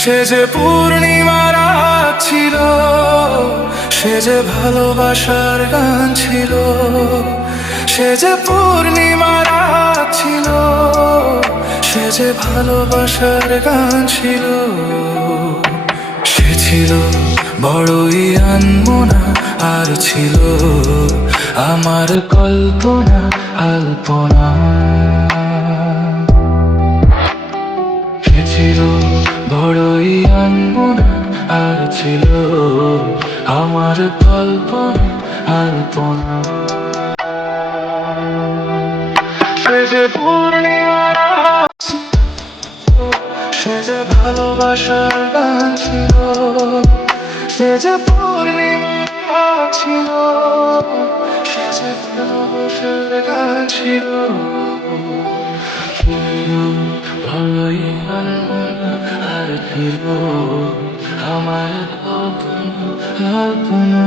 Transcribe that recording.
সে যে পূর্ণিমার ছিল, সে যে ভালোবাসার গান ছিল, সে যে পূর্ণিমার ছিল, সে যে ভালোবাসার গান ছিল, সে ছিল বড়ই আনমনা আর ছিল আমার কল্পনা আলপনা। ছিল বড়ই আনমনা আর ছিল আমার কল্পনা আলপনা। সে যে ভালোবাসার গান ছিল। সে যে পূর্ণিমার রাত ছিল, সে যে ভালোবাসার গান ছিল ভালোই আর ছিল আমার কল্পনা আলপনা